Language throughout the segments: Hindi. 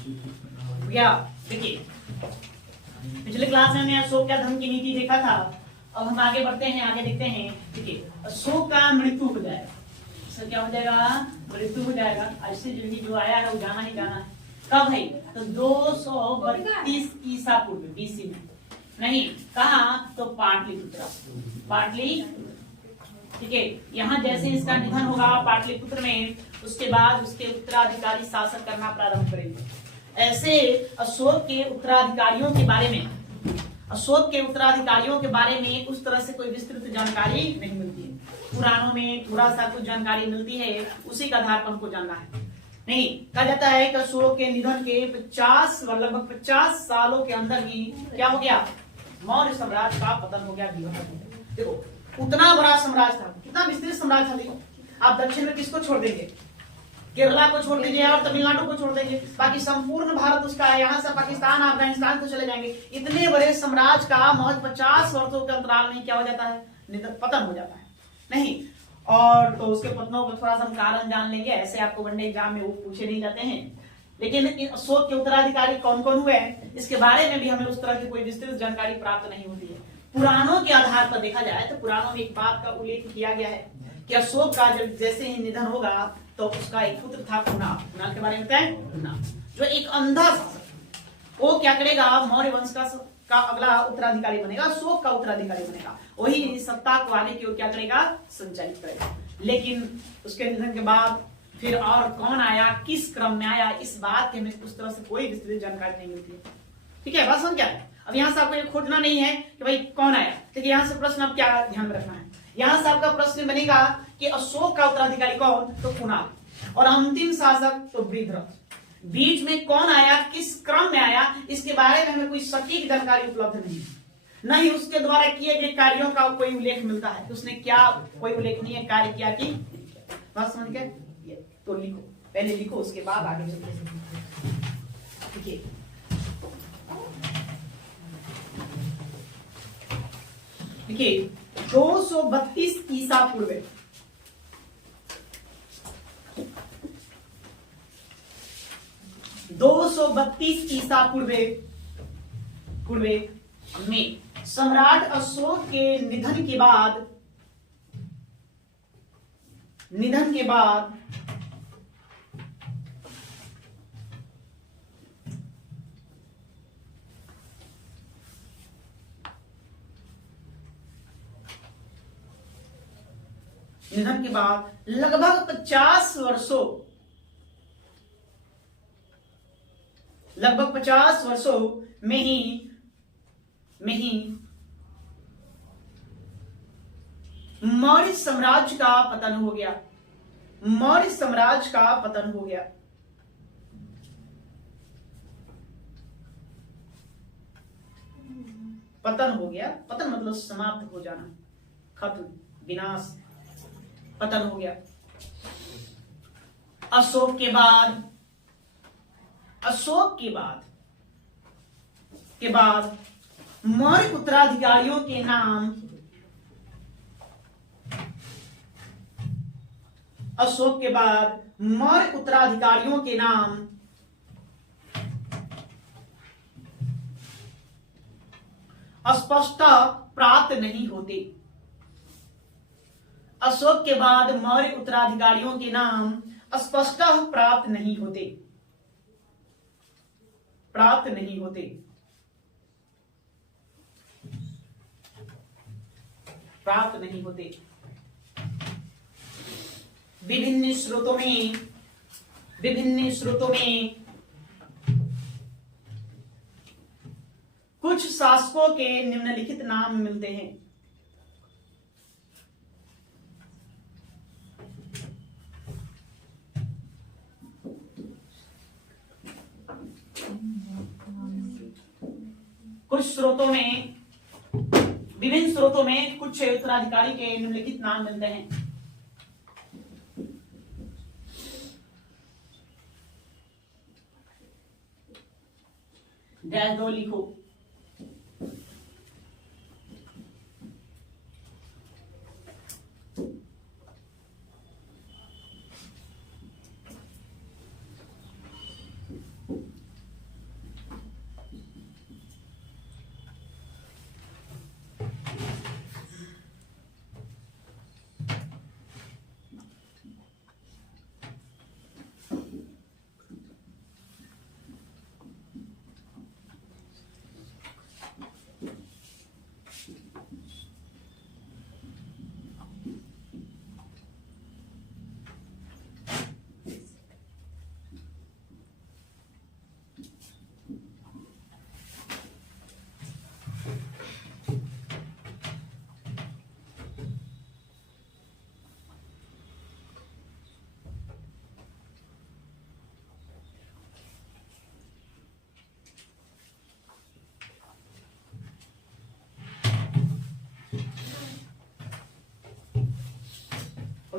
भैया देखिए, पिछले क्लास में हमने अशोक का धर्म की नीति देखा था। अब हम आगे बढ़ते हैं, आगे देखते हैं। देखिए, अशोक का मृत्यु हो जाएगा। सर क्या हो जाएगा? मृत्यु हो जाएगा। ऐसे जिंदगी जो आया है वो जाना ही जाना है। कब है? तो 232 ईसा पूर्व बीसी में। नहीं कहा तो पाटलिपुत्र, ठीक है। यहाँ जैसे इसका निधन होगा पाटलिपुत्र में, उसके बाद उसके उत्तराधिकारी शासन करना प्रारंभ करेंगे। ऐसे अशोक के उत्तराधिकारियों के बारे में, उस तरह से कोई विस्तृत जानकारी नहीं मिलती है। पुराणों में थोड़ा सा कुछ जानकारी मिलती है, उसी का आधार पर हमको जानना है। नहीं कहा जाता है कि अशोक के निधन के लगभग 50 सालों के अंदर ही क्या हो गया? मौर्य साम्राज्य का पतन हो गया। देखो उतना बड़ा साम्राज्य था, कितना विस्तृत साम्राज्य था। देखो आप दक्षिण में किसको छोड़ देंगे? केरला को छोड़ दीजिए और तमिलनाडु को छोड़ देंगे, बाकी संपूर्ण भारत उसका है। यहाँ से पाकिस्तान अफगानिस्तान को चले जाएंगे। इतने बड़े साम्राज्य का महज 50 वर्षों के अंतराल में क्या हो जाता है? पतन हो जाता है। नहीं और तो उसके पतनों को थोड़ा सा हम कारण जान लेंगे। ऐसे आपको वनडे एग्जाम में वो पूछे नहीं जाते हैं। लेकिन अशोक के उत्तराधिकारी कौन कौन हुए इसके बारे में भी हमें उस तरह की कोई विस्तृत जानकारी प्राप्त नहीं होती है। पुराणों के आधार पर देखा जाए तो पुराणों में एक बात का उल्लेख किया गया है कि अशोक का जब जैसे ही निधन होगा तो उसका एक पुत्र था कुणाल के बारे में बताएं। कुणाल जो एक अंधा शासक, वो क्या करेगा? मौर्य वंश का अगला उत्तराधिकारी बनेगा, अशोक का उत्तराधिकारी बनेगा। वही सत्ता को आगे की ओर क्या करेगा? संचालित करेगा। लेकिन उसके निधन के बाद फिर और कौन आया, किस क्रम में आया, इस बात की हमें उस तरह से कोई विस्तृत जानकारी नहीं मिलती है। ठीक है, बात समझ क्या है? अब यहाँ से आपको ये खोजना नहीं है कि भाई कौन आया। देखिए यहाँ से प्रश्न अब क्या ध्यान में रखना है। यहाँ से आपका प्रश्न बनेगा कि अशोक का उत्तराधिकारी कौन? तो कुणाल। और अंतिम शासक तो वृद्धरथ। बीच में कौन आया, किस क्रम में आया, इसके बारे में हमें कोई सटीक जानकारी उपलब्ध नहीं है। न ही उसके द्वारा किए गए कार्यों का कोई उल्लेख मिलता है कि उसने क्या कोई उल्लेखनीय कार्य किया कि बात समझ गए? तो लिखो, पहले लिखो उसके बाद आगे चलते। देखिए देखिए 232 ईसा पूर्व 232 ईसा पूर्वे में सम्राट अशोक के निधन के बाद लगभग 50 वर्षों में ही मौर्य साम्राज्य का पतन हो गया। पतन मतलब समाप्त हो जाना, खत्म, विनाश, पतन हो गया। अशोक के बाद मौर्य उत्तराधिकारियों के नाम स्पष्ट प्राप्त नहीं होते। अशोक के बाद मौर्य उत्तराधिकारियों के नाम स्पष्ट प्राप्त नहीं होते। विभिन्न स्रोतों में कुछ शासकों के निम्नलिखित नाम मिलते हैं। विभिन्न स्रोतों में कुछ उत्तराधिकारी के निम्नलिखित नाम मिलते हैं। डैश दो लिखो।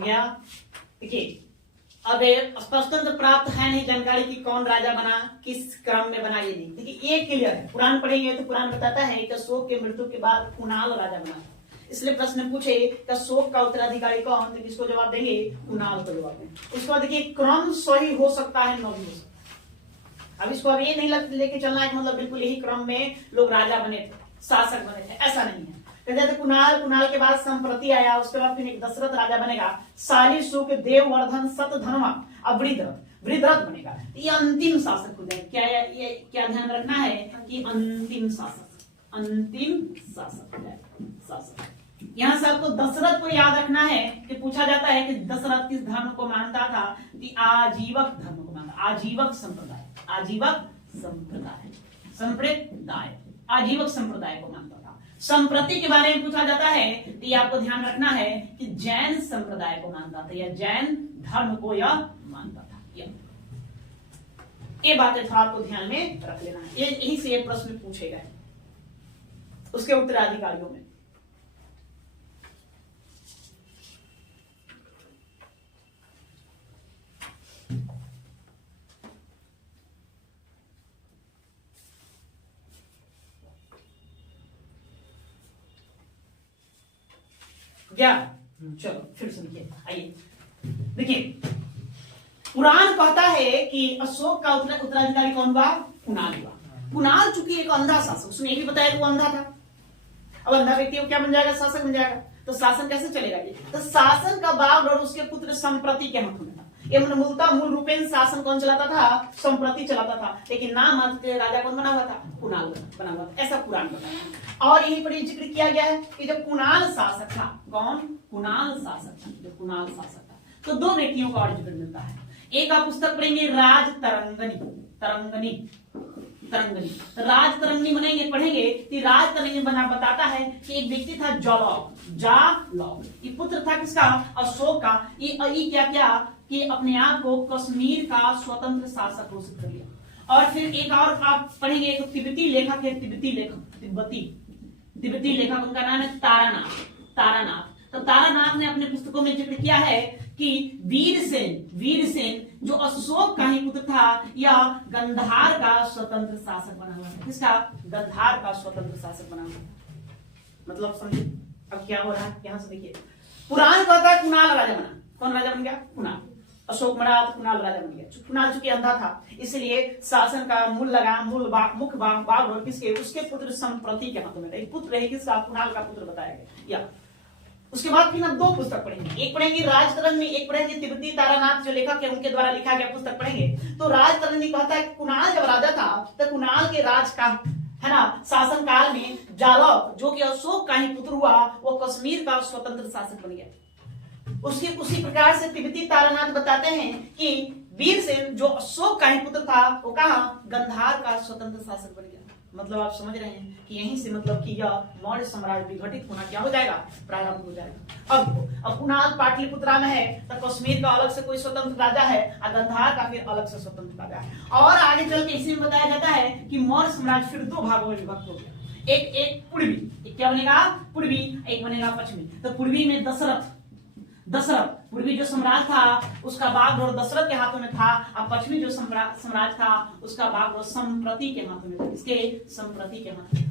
गया। देखिए अब स्पष्टतः प्राप्त है नहीं जानकारी कि कौन राजा बना, किस क्रम में बना, ये नहीं। देखिए ये क्लियर है, पुराण पढ़ेंगे तो पुराण बताता है कि अशोक के मृत्यु के बाद कुणाल राजा बना। इसलिए प्रश्न पूछे कि अशोक का उत्तराधिकारी कौन, तो किसको जवाब देंगे, कुणाल को जवाब देंगे। उसके बाद देखिए क्रम सही हो सकता है, न भी हो सकता है। अब इसको अब ये नहीं लेके चलना है मतलब बिल्कुल यही क्रम में लोग राजा बने थे, शासक बने थे, ऐसा नहीं है। कहते कुणाल के बाद संप्रति आया, उसके बाद फिर एक दशरथ राजा बनेगा, शालिशुक, देववर्धन, शतधन्वा, अब वृद्धरथ बनेगा। ये अंतिम शासक हो जाए। क्या ध्यान रखना है कि अंतिम शासक हो जाए शासक। यहाँ से आपको दशरथ को याद रखना है कि पूछा जाता है कि दशरथ किस धर्म को मानता था, कि आजीवक धर्म को मानता, आजीवक संप्रदाय आजीवक संप्रदाय को मानता था। संप्रति के बारे में पूछा जाता है तो ये आपको ध्यान रखना है कि जैन संप्रदाय को मानता था या जैन धर्म को यह मानता था। ये बातें थोड़ा आपको ध्यान में रख लेना है, यही से ये प्रश्न पूछे गए उसके उत्तराधिकारियों में। क्या चलो फिर सुनिए, आइए देखिए पुराण कहता है कि अशोक का उत्तराधिकारी कौन हुआ, कुणाल हुआ। कुणाल चूंकि एक अंधा शासक, उसने ये भी बताया कि वो अंधा था। अब अंधा व्यक्ति को क्या बन जाएगा, शासक बन जाएगा। तो शासन कैसे चलेगा ये, तो शासन का बागडोर उसके पुत्र संप्रति के हाथों में था। ये मूल रूपेण शासन कौन चलाता था, संप्रति चलाता था, लेकिन नाम मात्र राजा कौन बना हुआ था, कुणाल बना हुआ था, ऐसा पुराण बताया। और यहीं पर जिक्र किया गया है कि जब कुणाल शासक था, कौन, कुणाल शासक था, जब कुणाल शासक था तो दो व्यक्तियों का और जिक्र मिलता है। एक आप पुस्तक पढ़ेंगे राज तरंगनी राज तरंगनी पढ़ेंगे कि राज तरंगनी बना बताता है कि एक व्यक्ति था जालौक, ये पुत्र था किसका, अशोक का। ये क्या कि अपने आप को कश्मीर का स्वतंत्र शासक घोषित कर लिया। और फिर एक और आप पढ़ेंगे, एक तिब्बती लेखक है, तिब्बती लेखक उनका नाम है तारानाथ। तो तारानाथ ने अपने पुस्तकों में जिक्र किया है कि वीरसेन जो अशोक का ही पुत्र था, या गंधार का स्वतंत्र शासक बना हुआ था। किसका, गंधार का स्वतंत्र शासक बना हुआ था। मतलब समझिए अब क्या हो रहा है। यहां से देखिए पुराण कहता है कुणाल राजा बना, कौन राजा बन गया, कुणाल। अशोक मरा तो कुणाल राजा बन गया। कुणाल चूंकि अंधा था इसलिए शासन का मुख्य बागडोर किसके, उसके पुत्र संप्रति के हाथों में था। एक पुत्र है किसका, कुणाल का पुत्र बताया गया। या उसके बाद फिर हम दो पुस्तक पढ़ेंगे, एक पढ़ेंगे राजतरंगी, एक पढ़ेंगे तिब्बती तारानाथ जो लेखक है उनके द्वारा लिखा गया पुस्तक पढ़ेंगे। तो राजतरंगी कहता है कुणाल जब राजा था तो कुणाल के राज का है ना शासन काल में जालौक जो कि अशोक का ही पुत्र हुआ, वो कश्मीर का स्वतंत्र शासक बन गया। उसी प्रकार से तिब्बती तारानाथ बताते हैं कि वीरसेन जो अशोक का ही पुत्र था, वो कहा गंधार का स्वतंत्र शासक बन गया। मतलब आप समझ रहे हैं कि यहीं से मतलब कि यह मौर्य साम्राज्य विघटित होना क्या हो जाएगा, प्रारंभ हो जाएगा। अब कुणाल पाटलिपुत्रा में है तो कश्मीर का अलग से कोई स्वतंत्र राजा है, और गंधार का फिर अलग से स्वतंत्र राजा है। और आगे चल के इसी में बताया जाता है कि मौर्य साम्राज्य फिर दो भागों में विभक्त हो गया। एक पूर्वी, एक क्या बनेगा, पूर्वी, एक बनेगा पश्चिमी। तो पूर्वी में दशरथ पूर्वी जो सम्राट था उसका बागडोर दशरथ के हाथों में था, और पश्चिमी जो सम्राट था उसका बागडोर संप्रति के हाथों में था। इसके संप्रति के हाथों में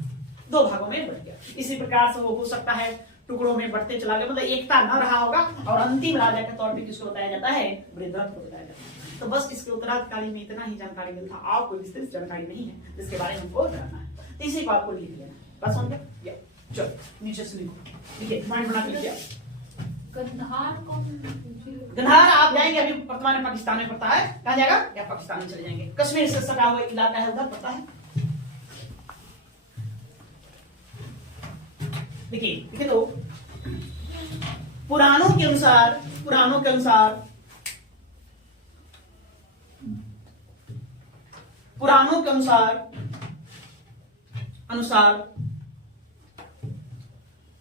दो भागों में बढ़ गया। इसी प्रकार से वो हो सकता है टुकड़ों में बढ़ते चला गया, मतलब एकता न रहा होगा। और अंतिम राजा के तौर पे किसको बताया जाता है, वृद्धरथ को बताया जाता है। तो बस इसके उत्तराधिकारी में इतना ही जानकारी मिलता, आप कोई विस्तृत जानकारी नहीं है जिसके बारे में हमको जानना है। तो इसी को आपको लिख लेना। बस समझ गया, चलो नीचे से लिखो, देखिए पॉइंट बना के लिखिए। गंधार आप जाएंगे अभी वर्तमान में पाकिस्तान में पड़ता है, कहा जाएगा या पाकिस्तान में चले जाएंगे, कश्मीर से सटा हुआ इलाका है उधर पड़ता है। देखिए तो पुराणों के अनुसार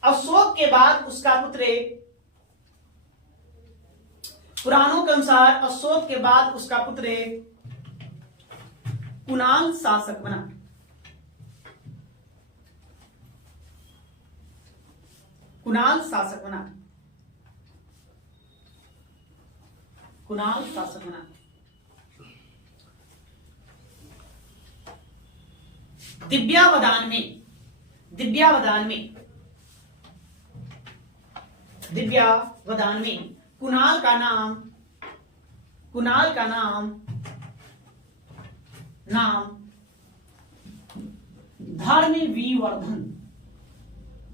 अशोक के बाद उसका पुत्र, पुराणों के अनुसार अशोक के बाद उसका पुत्र कुणाल शासक बना। कुणाल शासक बना। दिव्यावदान में कुणाल का नाम धर्म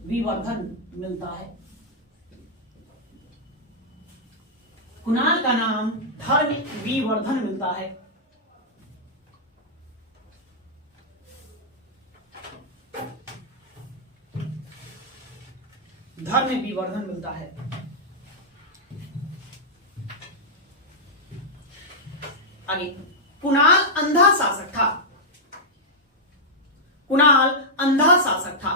विवर्धन मिलता है। कुणाल का नाम धर्म विवर्धन मिलता है। धर्म विवर्धन मिलता है। आगे, कुणाल अंधा शासक था। कुणाल अंधा शासक था।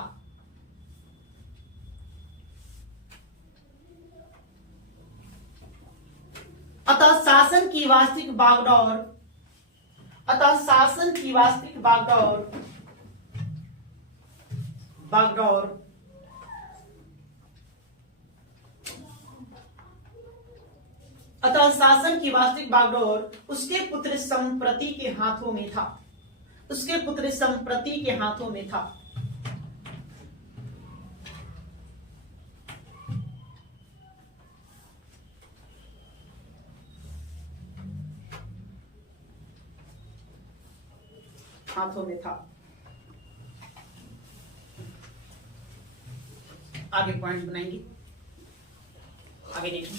अतः शासन की वास्तविक बागडोर अतः शासन की वास्तविक बागडोर उसके पुत्र संप्रति के हाथों में था। आगे पॉइंट बनाएंगे। आगे देखें।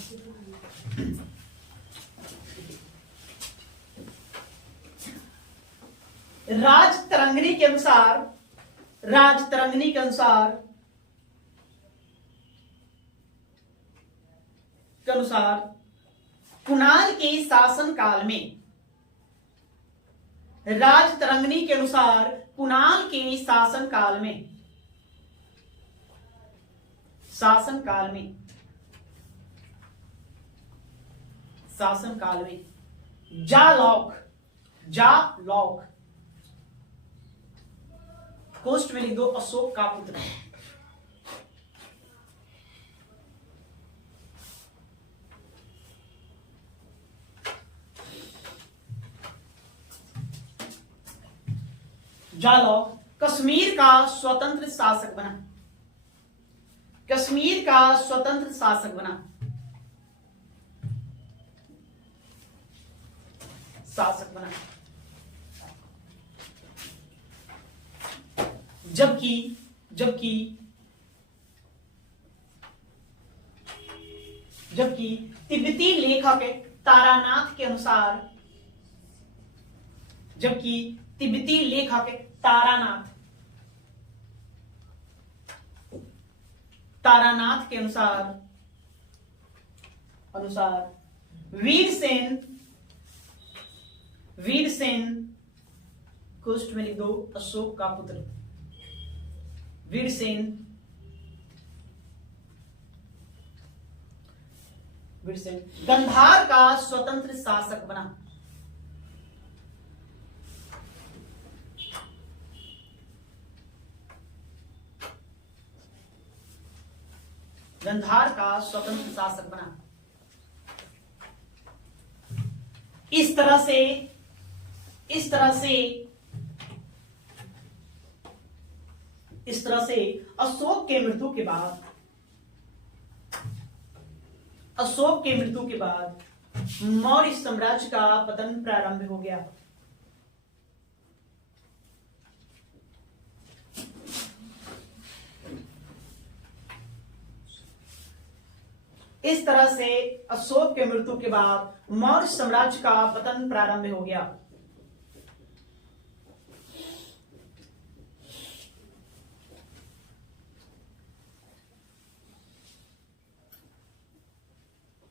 राजतरंगिणी के अनुसार कुणाल के शासन काल में जालौक कोष्ट में लिख दो, अशोक का पुत्र। जालौक कश्मीर का स्वतंत्र शासक बना। जबकि तिब्बती लेखक तारानाथ के अनुसार वीरसेन कोष्ठ में लिख दो, अशोक का पुत्र। वीरसेन गंधार का स्वतंत्र शासक बना। इस तरह से अशोक के मृत्यु के बाद मौर्य साम्राज्य का पतन प्रारंभ हो गया। इस तरह से अशोक के मृत्यु के बाद मौर्य साम्राज्य का पतन प्रारंभ हो गया।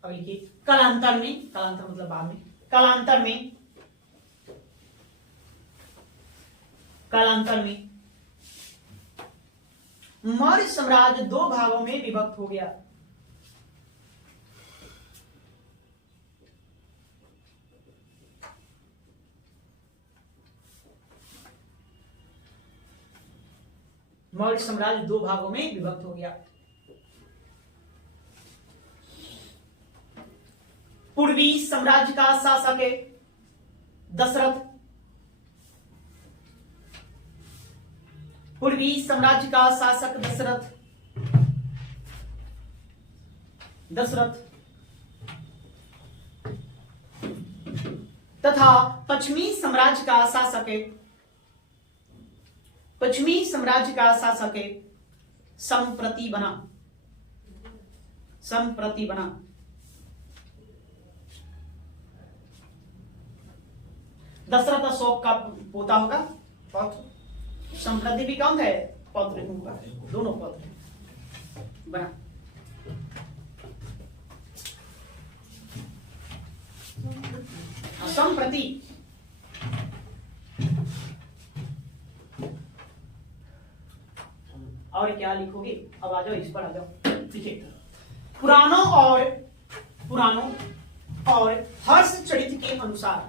अब लिखिए, कालांतर मतलब बाद में, कालांतर में मौर्य साम्राज्य दो भागों में विभक्त हो गया। मौर्य साम्राज्य दो भागों में विभक्त हो गया। पूर्वी साम्राज्य का शासक है दशरथ। पूर्वी साम्राज्य का शासक दशरथ। तथा पश्चिमी साम्राज्य का शासक है, पश्चिमी साम्राज्य का शासक है संप्रति बना। संप्रति बना। दशरथ अशोक का पोता होगा पौत्र। संप्रति भी कौन है? पौत्र होगा, दोनों पौत्र बना। संप्रति और क्या लिखोगे? अब आ जाओ, इस पर आ जाओ। देखिए, पुराणों और हर्ष चरित्र के अनुसार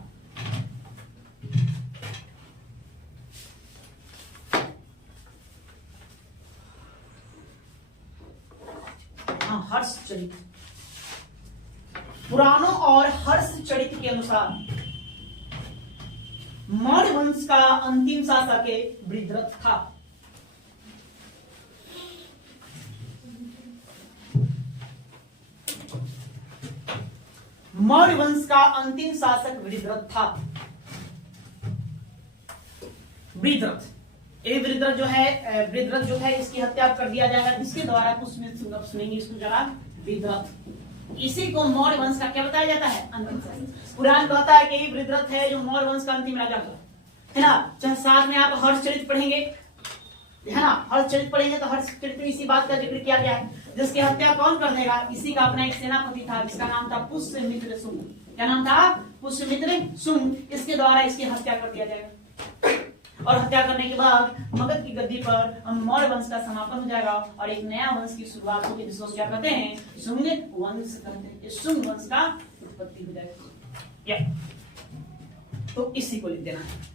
हर्ष चरित्र, पुराणों और हर्ष चरित्र के अनुसार मौर्य वंश का अंतिम शासक वृद्धरथ था। मौर्य वंश का अंतिम शासक वृद्धरथ था। वृद्धरथ, ये वृद्धरथ जो है इसकी हत्या कर दिया जाएगा। इसके द्वारा कुछ सुनेंगे इसको जरा। वृद्धरथ, इसी को मौर्य वंश का क्या बताया जाता है? अंतिम शासक। पुराण कहता है कि वृद्धरथ है जो मौर्य वंश का अंतिम राजा था, है ना। चाहे साथ में आप हर्षचरित पढ़ेंगे, है ना, हर्षचरित पढ़ेंगे तो हर्षचरित में इसी बात का जिक्र किया गया है। जिसकी हत्या कौन कर देगा? इसी का अपना एक सेनापति था जिसका नाम था पुष्यमित्र शुंग। क्या नाम था? पुष्यमित्र शुंग। इसके द्वारा इसकी हत्या कर दिया जाएगा और हत्या करने के बाद मगध की गद्दी पर मौर्य वंश का समापन हो जाएगा और एक नया वंश की शुरुआत होगी जिसको क्या कहते हैं? शुंग वंश कहते हैं। शुंग वंश का उत्पत्ति हो जाएगा। तो इसी को लिख देना है।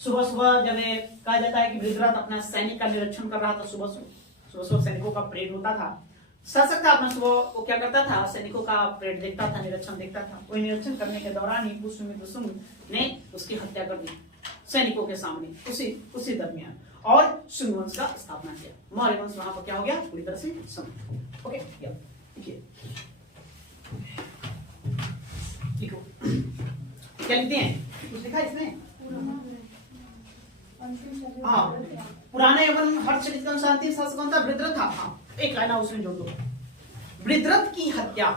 सुबह सुबह जब कहा जाता है कि वृद्धरथ अपना सैनिक का निरीक्षण कर रहा था, सुबह सैनिकों का परेड होता था। शासक था अपना सुबह वो क्या करता था? सैनिकों का परेड देखता था, निरीक्षण देखता था। वही निरीक्षण करने के दौरान ही पुष्यमित्र शुंग ने उसकी हत्या कर दी सैनिकों के सामने, उसी दरमियान, और शुंग वंश का स्थापना किया। मौर्य वंश वहां पर क्या हो गया? पूरी तरह से समाप्त। ओके, देखिए ठीक हो, क्या लिखते हैं? कुछ लिखा इसमें? हाँ, पुराने एवं हर्षचरित के अनुसार अंतिम शासक कौन था? वृद्धरथ था। हाँ, एक लाइन उसमें जोड़ दो। वृद्धरथ की हत्या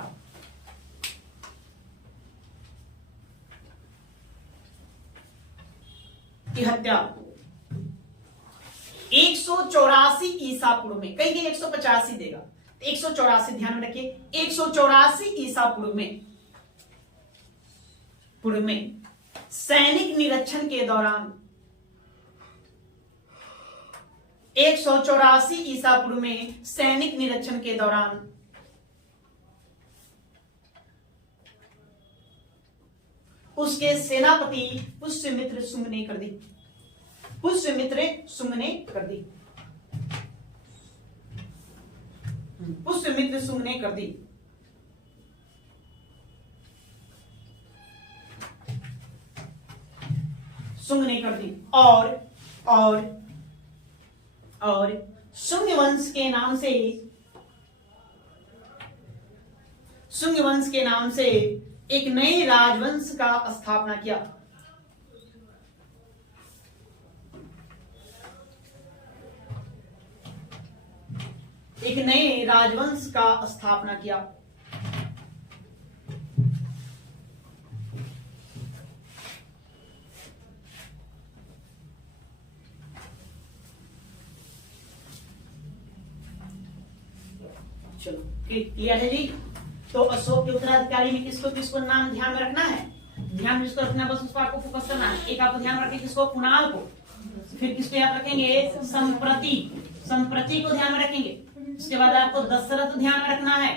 184 ईसा पूर्व में, कहीं 185 देगा, 184 ध्यान में रखिए। 184 ईसा पूर्व में सैनिक निरीक्षण के दौरान 184 ईसा पूर्व में सैनिक निरीक्षण के दौरान उसके सेनापति पुष्यमित्र शुंग ने कर दी। पुष्यमित्र शुंग ने कर दी। पुष्यमित्र शुंग ने कर दी। शुंग ने कर दी और शुंग वंश के नाम से एक नए राजवंश का स्थापना किया। एक नए राजवंश का स्थापना किया। चलो क्लियर है जी। तो अशोक के उत्तराधिकारी में किसको किसको नाम ध्यान में रखना है? ध्यान में जिसको रखना, बस उस पर आपको फोकस करना है। एक आप ध्यान रखें किसको? कुणाल को। फिर किसको याद रखेंगे? संप्रति को ध्यान में रखेंगे। उसके बाद आपको दशरथ ध्यान में रखना है,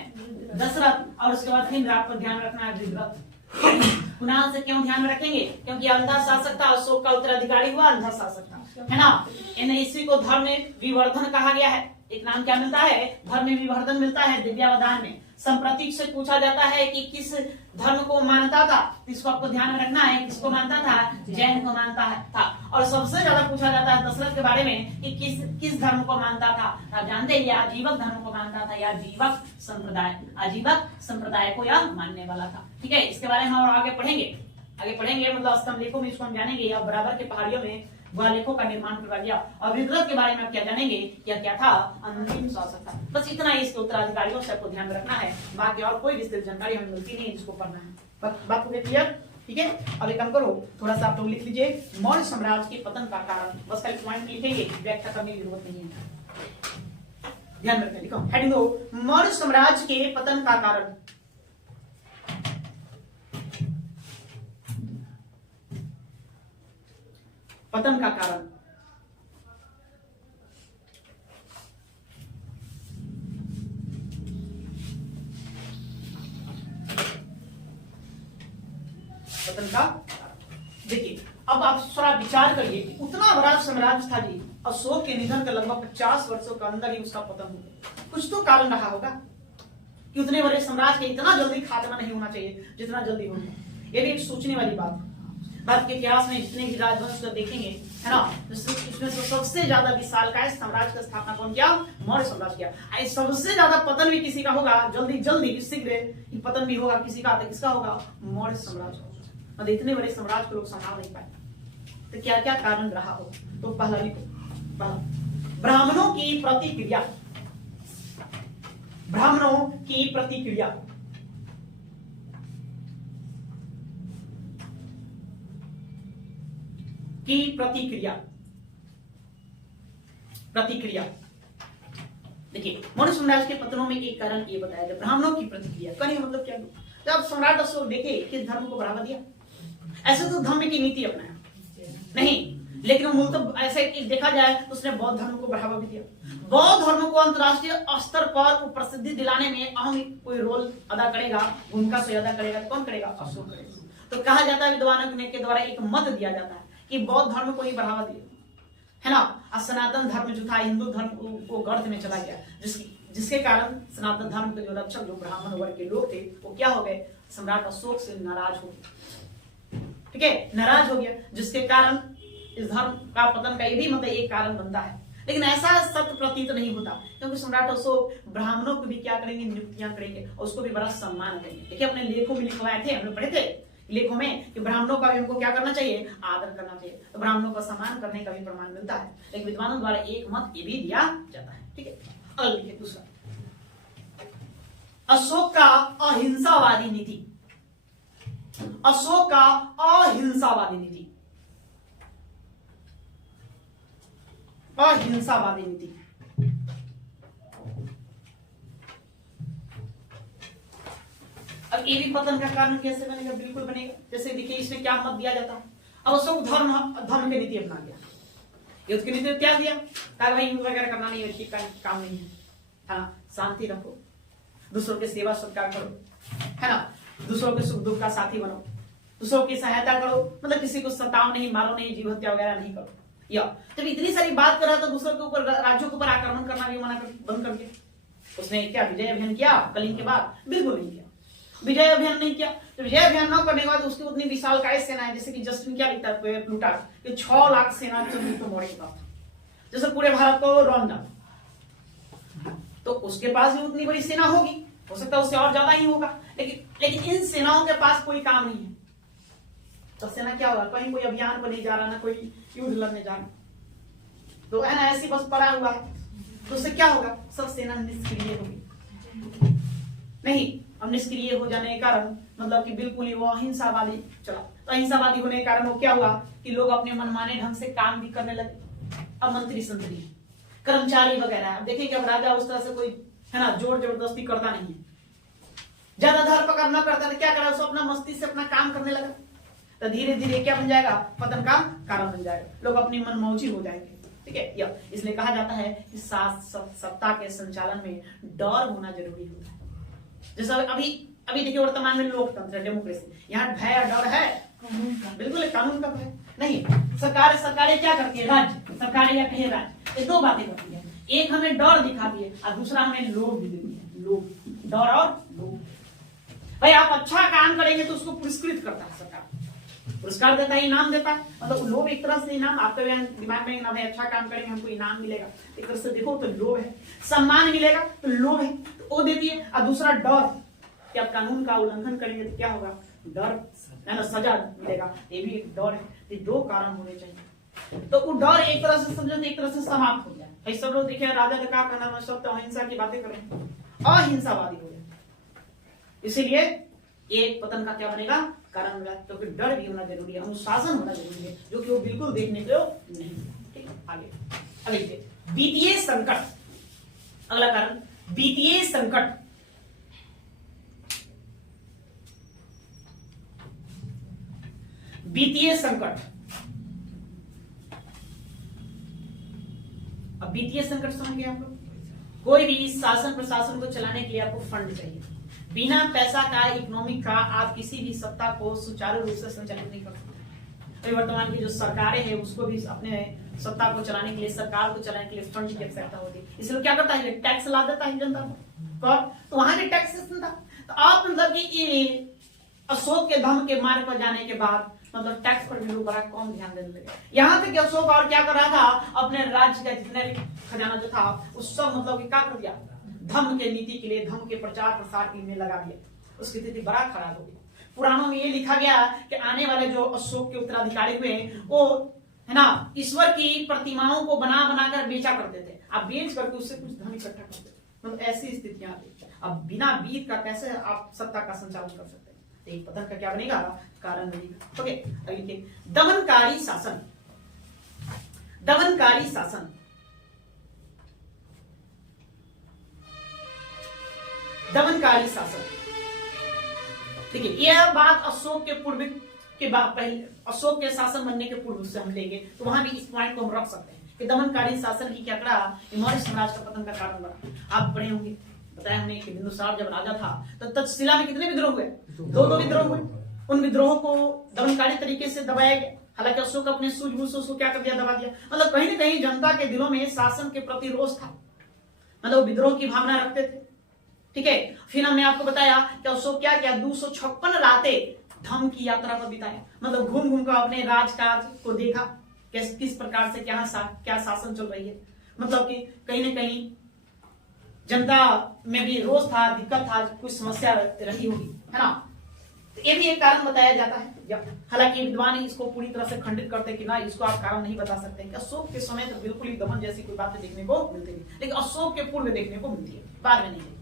दशरथ। और उसके बाद फिर आपको ध्यान रखना है वृद्धरथ। कुणाल से क्यों ध्यान में रखेंगे? क्योंकि अंधा शासक था, अशोक का उत्तराधिकारी हुआ, अंधा शासक था, है ना। इसी को धर्म में विवर्धन कहा गया है। एक नाम क्या मिलता है? धर्म में विवर्धन मिलता है दिव्यावधान में। संप्रतीक से पूछा जाता है कि किस धर्म को मानता था, इसको आपको ध्यान में रखना है, किसको मानता था, जैन को मानता था। और सबसे ज्यादा पूछा जाता है दशरथ के बारे में कि किस धर्म को मानता था। आप जानते हैं आजीवक धर्म को मानता था, या आजीवक संप्रदाय को यह मानने वाला था। ठीक है, इसके बारे में हम आगे पढ़ेंगे, मतलब स्तंभ लेखों में इसको हम जानेंगे, या बराबर के पहाड़ियों में लेखों का निर्माण करवा गया। और विदुरथ के बारे में आप क्या जानेंगे, क्या था, अंतिम शासक था। बस इतना ही इसके उत्तराधिकारियों से आपको ध्यान में रखना है, बाकी और कोई विस्तृत जानकारी हमें मिलती नहीं है जिसको पढ़ना है। बात हो गई क्लियर? ठीक है, अब एक काम करो, थोड़ा सा आप लोग लिख लीजिए मौर्य साम्राज्य के पतन का कारण। बस खाली पॉइंट लिखेंगे, व्याख्या करने की जरूरत नहीं है। ध्यान रखना, लिखो हेडिंग दो, मौर्य साम्राज्य के पतन का कारण। पतन का कारण, पतन का। देखिए अब आप थोड़ा विचार करिए, उतना बड़ा साम्राज्य था जी, अशोक के निधन के लगभग 50 वर्षों के अंदर ही उसका पतन हो गया। कुछ तो कारण रहा होगा कि उतने बड़े साम्राज्य के इतना जल्दी खात्मा नहीं होना चाहिए जितना जल्दी हो गया। ये भी एक सोचने वाली बात। भारत के इतिहास में जितने भी राजवंश को देखेंगे, है ना, इसमें सबसे ज्यादा विशालकाय साम्राज्य का स्थापना कौन किया, मौर्य साम्राज्य किया। सबसे ज्यादा पतन भी किसी का होगा, जल्दी शीघ्र पतन भी होगा किसी का, तो किसका होगा, मौर्य साम्राज्य। मतलब इतने बड़े साम्राज्य को लोग संभाल नहीं पाए, तो क्या क्या कारण रहा हो। तो पहला लिखो, ब्राह्मणों की प्रतिक्रिया, ब्राह्मणों की प्रतिक्रिया, की प्रतिक्रिया। देखिए मौर्य साम्राज्य के पतनों में एक कारण ये बताया गया, ब्राह्मणों की प्रतिक्रिया। कहने मतलब क्या, जब सम्राट अशोक देखे किस धर्म को बढ़ावा दिया, ऐसे तो धर्म की नीति अपनाया नहीं, लेकिन मूल तो ऐसे देखा जाए तो उसने बौद्ध धर्म को बढ़ावा भी दिया। बौद्ध धर्म को अंतरराष्ट्रीय स्तर पर प्रसिद्धि दिलाने में अहम कोई रोल अदा करेगा, भूमिका से अदा करेगा, कौन करेगा, अशोक करेगा। तो कहा जाता है विद्वानों के द्वारा एक मत दिया जाता है कि बौद्ध धर्म को ही बढ़ावा दिया, है ना, और सनातन धर्म जो था हिंदू धर्म को गर्त में चला गया, जिसके कारण सनातन धर्म के जो रक्षक जो ब्राह्मण वर्ग के लोग थे वो क्या हो गए, सम्राट अशोक से नाराज हो गए। ठीक है, नाराज हो गया, जिसके कारण इस धर्म का पतन का ये भी मतलब एक कारण बनता है। लेकिन ऐसा सत्य प्रतीत नहीं होता, क्योंकि सम्राट अशोक ब्राह्मणों को भी क्या करेंगे, नियुक्तियां करेंगे और उसको भी बड़ा सम्मान करेंगे। देखिए अपने लेखों में लिखवाए थे, हमने पढ़े थे लेखों में कि ब्राह्मणों का भी हमको क्या करना चाहिए, आदर करना चाहिए। तो ब्राह्मणों का सम्मान करने का भी प्रमाण मिलता है। लेकिन विद्वानों द्वारा एक मत ये भी दिया जाता है। ठीक है, अगला लिखिए दूसरा, अशोक का अहिंसावादी नीति, अशोक का अहिंसावादी नीति, अहिंसावादी नीति। अब ये भी पतन का कारण कैसे बनेगा, बिल्कुल बनेगा। जैसे देखिए इसमें क्या मत दिया जाता है, अब अशोक धर्म की नीति अपना लिया, युद्ध की नीति क्या दिया, कहा भाई युद्ध वगैरह करना नहीं है, ठीक काम नहीं है, हाँ शांति रखो, दूसरों की सेवा सत्कार करो, है ना, दूसरों के सुख दुख का साथी बनो, दूसरों की सहायता करो, मतलब किसी को सताओ नहीं, मारो नहीं, जीव हत्या वगैरह नहीं करो। या जब इतनी सारी बात कर रहा तो दूसरों के ऊपर, राज्यों के ऊपर आक्रमण करना भी मना बंद कर दिया। उसने क्या विजय अभियान किया कलिंग के बाद, बिल्कुल नहीं किया, विजय अभियान नहीं किया। तो विजय अभियान न करने के बाद उसकी उतनी विशालकाय सेना है, जैसे कि जस्टिन क्या लिखता है प्लूटार्क कि 6 लाख सेना मौर्य के पास, जैसे पूरे भारत को रौंद डाला, तो उसके पास भी उतनी बड़ी सेना होगी, हो सकता है उससे और ज्यादा ही होगा, लेकिन इन सेनाओं के पास कोई काम नहीं है। तो सेना क्या होगा, कहीं कोई अभियान पर नहीं जा रहा, ना कोई युद्ध लड़ने जा रहा, तो है ना ऐसी बस पड़ा हुआ है, तो उससे क्या होगा, सब सेना निष्क्रिय होगी। नहीं, अब निष्क्रिय हो जाने के कारण मतलब कि बिल्कुल ही वो अहिंसावादी चला। तो अहिंसावादी होने के कारण वो क्या हुआ कि लोग अपने मनमाने ढंग से काम भी करने लगे। अब मंत्री संतरी कर्मचारी वगैरह, अब देखिए कि अब राजा उस तरह से कोई है ना जोर जबरदस्ती करता नहीं है, ज्यादा धर पकड़ न करता, तो क्या करा, उसको अपना मस्ती से अपना काम करने लगा, तो धीरे धीरे क्या बन जाएगा, पतन का कारण बन जाएगा, लोग अपनी मनमौजी हो जाएंगे। ठीक है, इसलिए कहा जाता है कि सत्ता के संचालन में डर होना जरूरी होता है। जैसे अभी देखिए वर्तमान में लोकतंत्र, डेमोक्रेसी, यहाँ भय और डर है, बिल्कुल कानून का भय नहीं। सरकारें क्या करती है, राज्य सरकारें या कहीं राज्य, ये 2 बातें करती है, एक हमें डर दिखाती है और दूसरा हमें लोभ भी देती है, लोभ, डर और भाई आप अच्छा काम करेंगे तो उसको पुरस्कृत करता है सरकार, पुरस्कार देता है, इनाम देता है। मतलब लोभ एक तरह से इनाम, आपके दिमाग में ना भाई अच्छा काम करेंगे हमको इनाम मिलेगा, एक तरह से देखो तो लोभ है। सम्मान मिलेगा तो लोभ है, तो वो देती है। और दूसरा डर, कि आप कानून का उल्लंघन करेंगे तो क्या होगा, डर है ना, सजा मिलेगा, ये भी एक डर है। ये दो कारण होने चाहिए, तो वो डर एक तरह से समझो तो एक तरह से समाप्त हो जाए। भाई सब लोग देखिए राजा ने कहा करना, सब तो अहिंसा की बातें करें, अहिंसावादी हो जाए। इसीलिए एक पतन का क्या बनेगा, कारण बनेगा। तो फिर डर भी होना जरूरी है, अनुशासन होना जरूरी है, जो कि वो बिल्कुल देखने को नहीं। ठीक है, आगे अगले देखिए, वित्तीय संकट। अगला कारण वित्तीय संकट। वित्तीय संकट, अब वित्तीय संकट समझ गए आप लोग। कोई भी शासन प्रशासन को चलाने के लिए आपको फंड चाहिए। बिना पैसा का, इकोनॉमिक का, आप किसी भी सत्ता को सुचारू रूप से संचालित नहीं कर सकते। तो वर्तमान की जो सरकारें हैं उसको भी अपने सत्ता को चलाने के लिए, सरकार को चलाने के लिए फंड की आवश्यकता होती है। इसलिए क्या करता है, टैक्स ला देता है जनता को। तो वहां भी टैक्सेशन था। तो आप मतलब कि अशोक के धर्म के मार्ग पर जाने के बाद मतलब टैक्स पर भी लोग बड़ा कम ध्यान देने लगे। यहाँ तक अशोक और क्या कर रहा था, अपने राज्य का जितने भी खजाना जो था उस सब मतलब क्या कर दिया, धर्म के नीति के लिए, धर्म के प्रचार प्रसार के लिए लगा दिया। उसकी स्थिति बड़ा खराब हो गई। पुराणों में ये लिखा गया कि आने वाले जो अशोक के उत्तराधिकारी हुए वो है ना, ईश्वर की प्रतिमाओं को बना बनाकर बेचा करते थे। आप बेच करके उससे कुछ धन इकट्ठा करते थे। मतलब ऐसी स्थितियां थी। अब बिना बीत का कैसे आप सत्ता का संचालन कर सकते हैं। एक पतन का क्या बनेगा, कारण बनेगा। ओके, अगले लिखिए, दमनकारी शासन। दमनकारी शासन, दमनकारी शासन। देखिए यह बात अशोक के पूर्व के बाद, पहले अशोक के शासन बनने के पूर्व से हम लेंगे तो वहां भी इस पॉइंट को हम रख सकते हैं कि दमनकारी शासन ही क्या करा, मौर्य साम्राज्य का पतन का कारण बना। आप पढ़े होंगे, बताया हमने कि बिंदुसार जब राजा था तो तक्षशिला में कितने विद्रोह हुए, दो विद्रोह हुए। उन विद्रोहों को दमनकारी तरीके से दबाया गया। हालांकि अशोक अपने सूझबूझ से उसको क्या कर दिया, दबा दिया। मतलब कहीं ना कहीं जनता के दिलों में शासन के प्रति रोष था, मतलब विद्रोह की भावना रखते थे। ठीक है, फिर हमने आपको बताया कि अशोक क्या किया, 256 रातें धम्म की यात्रा पर बिताया। मतलब घूम घूम कर अपने राजकाज को देखा, किस प्रकार से क्या शासन चल रही है। मतलब कि कहीं ना कहीं जनता में भी रोष था, दिक्कत था, कुछ समस्या रही होगी, है ना। तो ये भी एक कारण बताया जाता है। हालांकि विद्वान इसको पूरी तरह से खंडित करते कि ना, इसको आप कारण नहीं बता सकते कि अशोक के समय तो बिल्कुल ही दमन जैसी कोई बातें देखने को मिलती नहीं, लेकिन अशोक के पूर्व देखने को मिलती है, बाद में नहीं।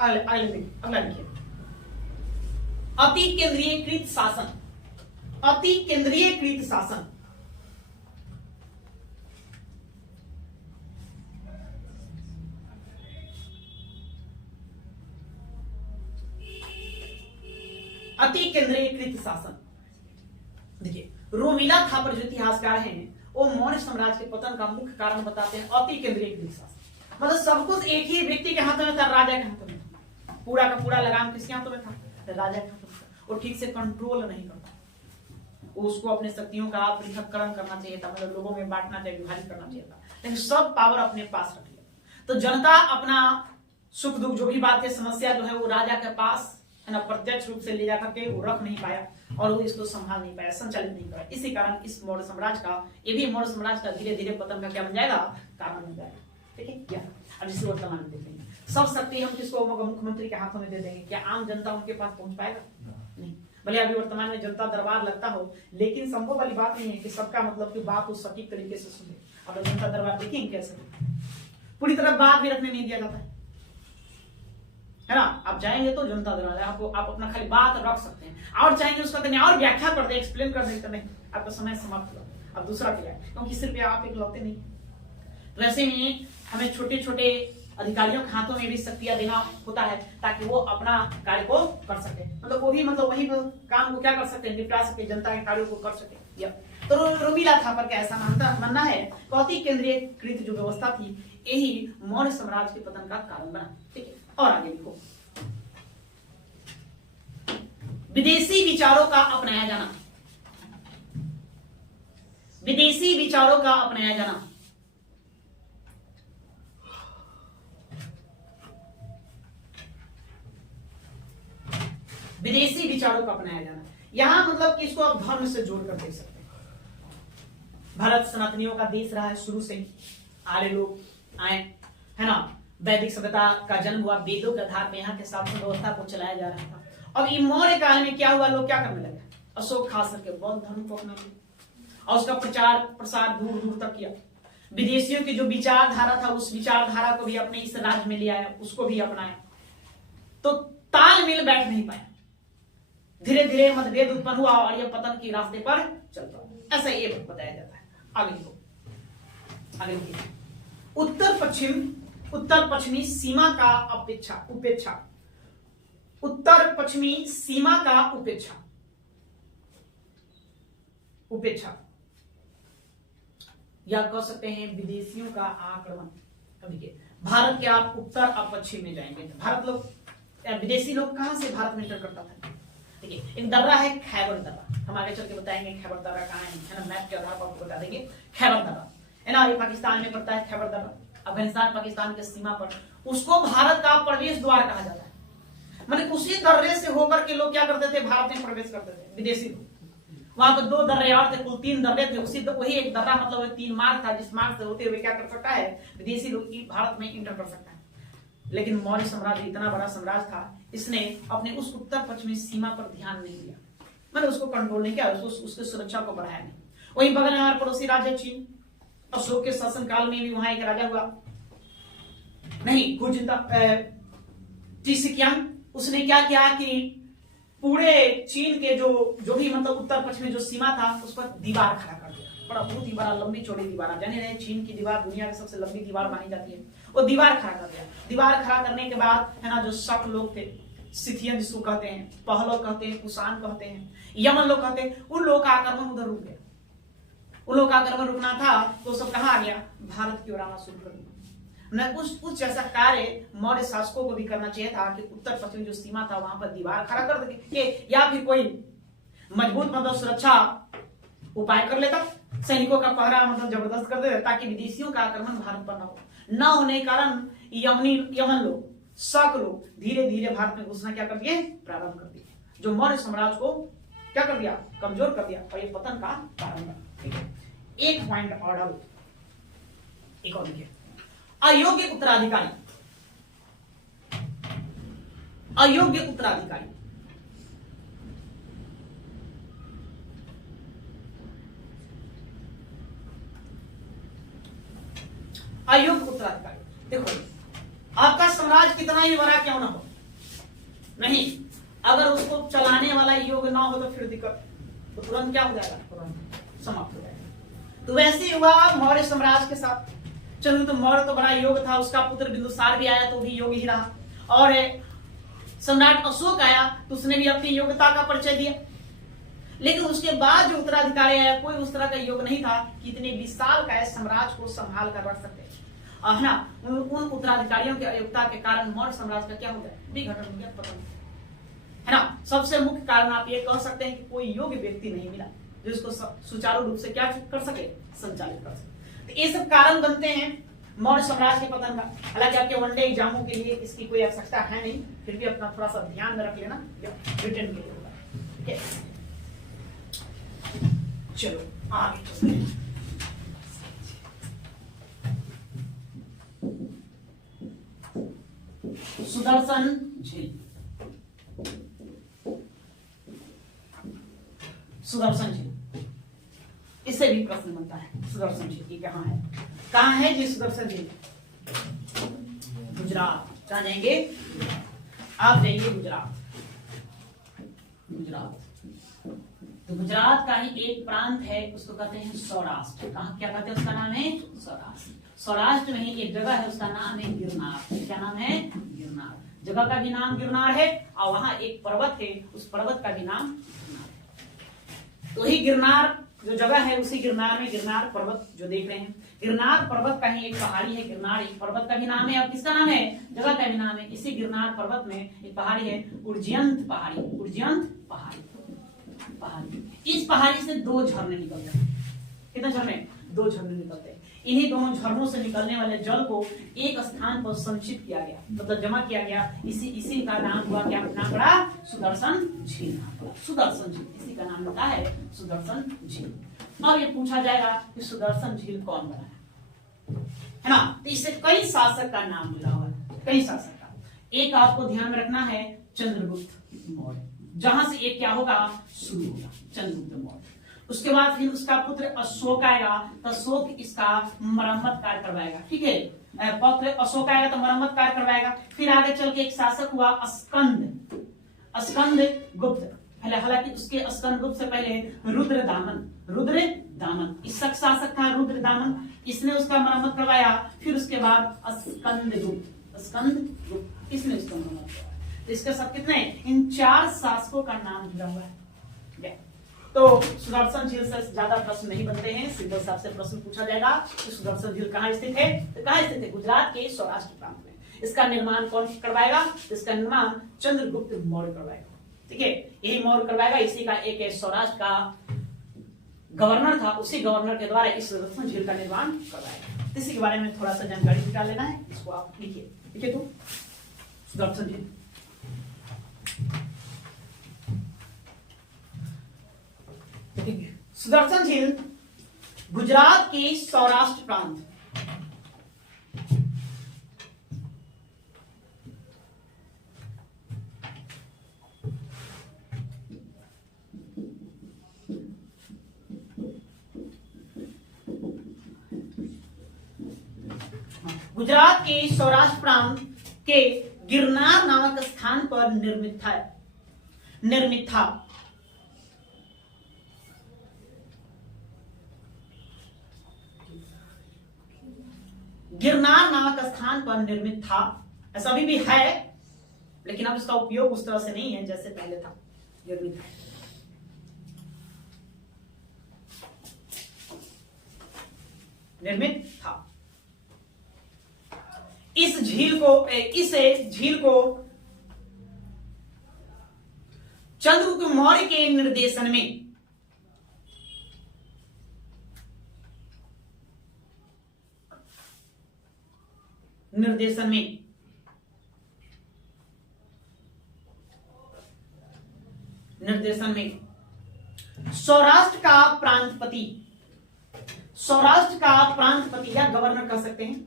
अगला लिखिए, अति केंद्रीयकृत शासन। अति केंद्रीयकृत शासन, अति केंद्रीयकृत शासन। देखिए रोमिला थापर जो इतिहासकार हैं वो मौर्य साम्राज्य के पतन का मुख्य कारण बताते हैं अति केंद्रीयकृत शासन। मतलब सब कुछ एक ही व्यक्ति के हाथों में था, राजा के हाथों में था। पूरा का पूरा लगाम किसके हाथों में था, राजा के हाथों में था। वो ठीक से कंट्रोल नहीं करता, उसको अपने शक्तियों का पृथक्करण करना चाहिए था, मतलब लोगों में बांटना चाहिए, विभाजित करना चाहिए था, लेकिन सब पावर अपने पास रख लिया। तो जनता अपना सुख दुख जो भी बात है, समस्या जो है वो राजा के पास है ना प्रत्यक्ष रूप से ले जाकर के वो रख नहीं पाया और वो इसको संभाल नहीं पाया, संचालित नहीं पाया। इसी कारण इस मौर्य साम्राज्य का, ये भी मौर्य साम्राज्य का धीरे धीरे पतन का क्या बन जाएगा, कारण बन जाएगा। ठीक है क्या, अब जिसे वर्तमान में देखेंगे, सब शक्ति हम किसको मुख्यमंत्री के हाथों में दे देंगे, क्या आम जनता उनके पास पहुंच पाएगा, नहीं। भले अभी वर्तमान में जनता दरबार लगता हो, लेकिन संभव वाली बात नहीं है कि सबका मतलब की बात उस सटीक तरीके से सुने। अब जनता दरबार देखेंगे कैसे, पूरी तरह बात भी रखने नहीं दिया जाता है ना। आप जाएंगे तो जनता दरबार आपको, आप अपना खाली बात रख सकते हैं, और चाहेंगे उसका कहीं और व्याख्या कर दे, एक्सप्लेन कर दे, नहीं, आपका समय समाप्त हुआ। अब दूसरा क्या है, क्योंकि सिर्फ आप इकलौते नहीं, वैसे में हमें छोटे छोटे अधिकारियों के हाथों में भी शक्तियां देना होता है ताकि वो अपना कार्य को कर सके। मतलब वो भी मतलब वही काम को क्या कर सकते हैं, निपटा सके, जनता के कार्यों को कर सके। तो रोमिला थापर का ऐसा मानना है, अति केंद्रीयकृत जो व्यवस्था थी यही मौर्य साम्राज्य के पतन का कारण बना। ठीक है, और आगे देखो, विदेशी विचारों का अपनाया जाना। विदेशी विचारों का अपनाया जाना, विदेशी विचारों का अपनाया जाना। यहां मतलब कि इसको आप धर्म से जोड़कर देख सकते हैं। भारत सनातनियों का देश रहा है शुरू से ही, आर्य लोग आए, है ना, वैदिक सभ्यता का जन्म हुआ, वेदों के आधार पर यहाँ के शासन व्यवस्था को चलाया जा रहा था। अब ये मौर्य काल में क्या हुआ, लोग क्या करने लगे, अशोक खास करके बौद्ध धर्म को अपना लिया और उसका प्रचार प्रसार दूर दूर तक किया। विदेशियों की जो विचारधारा था उस विचारधारा को भी अपने इस राज्य में ले आया, उसको भी अपनाया, तो तालमेल बैठ नहीं पाया। धीरे धीरे मतभेद उत्पन्न हुआ और यह पतन के रास्ते पर चलता। ऐसा ये बताया जाता है। आगे उत्तर पश्चिमी सीमा का उपेक्षा, उत्तर पश्चिमी सीमा का उपेक्षा या कह सकते हैं विदेशियों का आक्रमण। कभी के भारत के आप उत्तर और पश्चिम में जाएंगे, भारत लोग विदेशी लोग कहां से भारत में एंटर करता था। देखिए एक दर्रा है खैबर दर्रा, हम आगे चल के बताएंगे खैबर दर्रा कहाँ है ना, मैप के आधार पर आपको बता देंगे। खैबर दर्रा है ना, ये पाकिस्तान में पड़ता है खैबर दर्रा, अफगानिस्तान पाकिस्तान के सीमा पर, उसको भारत का प्रवेश द्वार कहा जाता है। मतलब उसी दर्रे से होकर के लोग क्या करते थे, भारत में प्रवेश करते थे विदेशी लोग। वहां पर 2 दर्रे और थे, कुल 3 दर्रे थे, उसी वही एक दर्रा मतलब 3 मार्ग था, जिस मार्ग से होते हुए क्या कर सकता है, विदेशी लोग भारत में इंटर कर सकता है। लेकिन मौर्य साम्राज्य इतना बड़ा साम्राज्य था, इसने अपने उस उत्तर पश्चिमी सीमा पर ध्यान नहीं दिया, मतलब उसको कंट्रोल नहीं किया, उसकी सुरक्षा को बढ़ाया नहीं। वहीं बगल में हमारे पड़ोसी राज्य चीन, अशोक के शासन काल में भी वहां एक राजा हुआ नहीं टीसिक्यांग, उसने क्या किया कि पूरे चीन के जो भी मतलब उत्तर पश्चिमी जो सीमा था उस पर दीवार खड़ा कर दिया। बहुत ही बड़ा लंबी चौड़ी दीवार, जाने रहे चीन की दीवार दुनिया की सबसे लंबी दीवार मानी जाती है, वो दीवार खड़ा कर दिया। दीवार खड़ा करने के बाद है ना, जो शक लोग थे, सिथियन जिसको कहते हैं, पहलो कहते हैं, कुषाण कहते हैं, यमन लोग कहते हैं, उन लोग का आक्रमण उधर रुक गया। उन लोग का आक्रमण रुकना था तो सब कहाँ आ गया, भारत की ओर आना शुरू कर दिया। उस जैसा कार्य मौर्य शासकों को भी करना चाहिए था कि उत्तर पश्चिम जो सीमा था वहां पर दीवार खड़ा कर दे या फिर कोई मजबूत मतलब सुरक्षा उपाय कर लेता, सैनिकों का पहरा मतलब जबरदस्त कर देता, ताकि विदेशियों का आक्रमण भारत पर न होने के कारण यमन लोग, शक लोग धीरे धीरे भारत में घुसना क्या कर दिए, प्रारंभ कर दिए, जो मौर्य साम्राज्य को क्या कर दिया, कमजोर कर दिया और ये पतन का कारण बना। ठीक है, एक पॉइंट और एक और लिखिए, अयोग्य उत्तराधिकारी। अयोग्य उत्तराधिकारी, अयोग्य उत्तराधिकारी। देखो आपका साम्राज्य कितना ही बड़ा क्यों ना हो, नहीं अगर उसको चलाने वाला योग्य ना हो तो फिर दिक्कत, तो तुरंत क्या हो जाएगा, तुरंत समाप्त हो जाएगा। तो वैसे ही हुआ मौर्य साम्राज्य के साथ। चलो तो मौर्य तो बड़ा योग्य था, उसका पुत्र बिंदुसार भी आया तो भी योग्य ही रहा, और सम्राट अशोक आया तो उसने भी अपनी योग्यता का परिचय दिया। लेकिन उसके बाद जो उत्तराधिकारी आया कोई उस तरह का योग नहीं था कि इतने विशाल का साम्राज्य को संभाल कर रख सकते, है ना। उन उत्तराधिकारियों की अयोग्यता के कारण मौर्य साम्राज्य का क्या हो गया, विघटन हो गया, पतन, है ना। सबसे मुख्य कारण आप ये कह सकते हैं कि कोई योग्य व्यक्ति नहीं मिला जो इसको सुचारू रूप से क्या कर सके, संचालित कर सके। तो ये सब कारण बनते हैं मौर्य साम्राज्य के पतन का। हालांकि आपके वनडे एग्जामों के लिए इसकी कोई आवश्यकता है नहीं, फिर भी अपना थोड़ा सा ध्यान में रख लेना, रिटर्न के लिए होगा। ठीक है, चलो आगे चलते हैं। सुदर्शन झील, सुदर्शन झील, इससे भी प्रश्न बनता है। सुदर्शन झील ये कहाँ है, कहाँ है जी सुदर्शन झील? गुजरात। कहाँ जाएंगे आप, जाएंगे गुजरात। गुजरात तो गुजरात का ही एक प्रांत है, उसको कहते हैं सौराष्ट्र। कहाँ क्या कहते हैं, उसका नाम है सौराष्ट्र। सौराष्ट्र में ही एक जगह है, उसका नाम है गिरनार। क्या नाम है, गिरनार। जगह का भी नाम गिरनार है और वहां एक पर्वत है, उस पर्वत का भी नाम गिरनार है। तो ही गिरनार जो जगह है उसी गिरनार में गिरनार पर्वत जो देख रहे हैं, गिरनार पर्वत का ही एक पहाड़ी है। गिरनार एक पर्वत का भी नाम है और किसका नाम है, जगह का भी नाम है। इसी गिरनार पर्वत में एक पहाड़ी है उज्जयंत पहाड़ी। उज्जयंत पहाड़ी, पहाड़ी, इस पहाड़ी से 2 झरने निकलते हैं। कितने झरने, 2 झरने निकलते हैं। इन्हीं दोनों झरनों से निकलने वाले जल को एक स्थान पर संचित किया गया, मतलब जमा किया गया। इसी का नाम हुआ, क्या नाम पड़ा? सुदर्शन झील। सुदर्शन झील, इसी का नाम होता है सुदर्शन झील। अब ये पूछा जाएगा कि सुदर्शन झील कौन बनाया, है ना? तो इससे कई शासक का नाम जुड़ा हुआ है, कई शासक का। एक आपको ध्यान में रखना है, चंद्रगुप्त मौर्य, जहां से एक क्या होगा? शुरू होगा, चंद्रगुप्त मौर्य। उसके बाद फिर उसका पुत्र अशोक आएगा, तो अशोक इसका मरम्मत कार्य करवाएगा, ठीक है? पुत्र अशोक आएगा तो मरम्मत कार्य करवाएगा। फिर आगे चल के एक शासक हुआ स्कंद, स्कंद गुप्त। पहले हालांकि उसके स्कंद गुप्त से पहले रुद्रदामन इस शासक था, रुद्रदामन। इसने उसका मरम्मत करवाया। फिर उसके बाद स्कंद गुप्त इसने उसका मरम्मत करवाया। तो इसके सब कितने? इन 4 शासकों का नाम जुड़ा हुआ है। तो सुदर्शन झील से ज्यादा प्रश्न नहीं बनते हैं, सिंपल साहब से प्रश्न पूछा जाएगा कि सुदर्शन झील कहाँ स्थित है? तो कहाँ स्थित है? गुजरात के सौराष्ट्र प्रांत में। इसका निर्माण कौन करवाएगा? इसका निर्माण चंद्रगुप्त मौर्य करवाएगा, ठीक है? यही मौर्य करवाएगा। इसी का एक सौराष्ट्र का गवर्नर था, उसी गवर्नर के द्वारा इस सुदर्शन झील का निर्माण करवाएगा। इसी के बारे में थोड़ा सा जानकारी निकाल लेना है, इसको आप लिखिए, ठीक है? तो सुदर्शन झील, सुदर्शन झील गुजरात के सौराष्ट्र प्रांत, गुजरात के सौराष्ट्र प्रांत के गिरनार नामक स्थान पर निर्मित था। गिरनार नामक स्थान पर निर्मित था। ऐसा अभी भी है, लेकिन अब इसका उपयोग उस तरह से नहीं है जैसे पहले था। निर्मित था। इस झील को चंद्रगुप्त मौर्य के निर्देशन में सौराष्ट्र का प्रांतपति या गवर्नर कह सकते हैं,